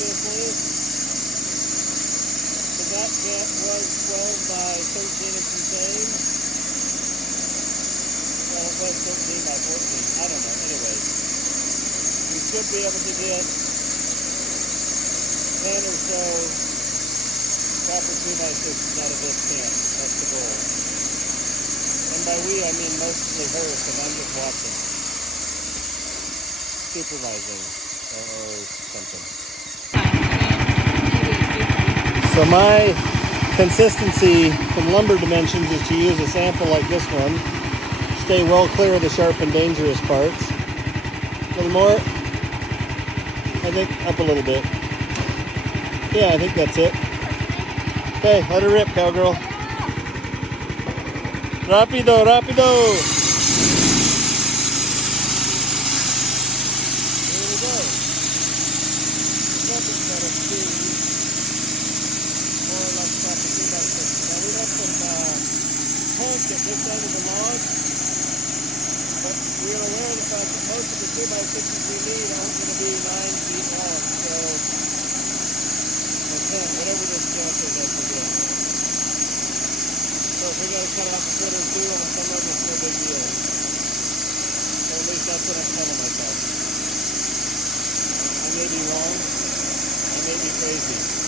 this length. So that cat was 12 by 13 and some change. Well, it was 13 by 14. I don't know. Anyways, we should be able to get 10 or so proper 2x6s out of this camp. That's the goal. And by we, I mean mostly her, because I'm just watching. Supervising or something. So my consistency from lumber dimensions is to use a sample like this one. Stay well clear of the sharp and dangerous parts. A little more. I think up a little bit. Yeah, I think that's it. Okay, let her rip, cowgirl. Rapido, rapido! Here we go. Second set of two, more or less proper 2x6. Now we have some holes at this end of the log, but we are aware of the fact that most of the 2x6s we need aren't going to be 9 feet long, so, or 10, whatever this count is, I forget. So if we got to cut off a foot or two on some of them, it's no big deal. Or at least that's what I'm telling myself. I may be wrong. I may be crazy.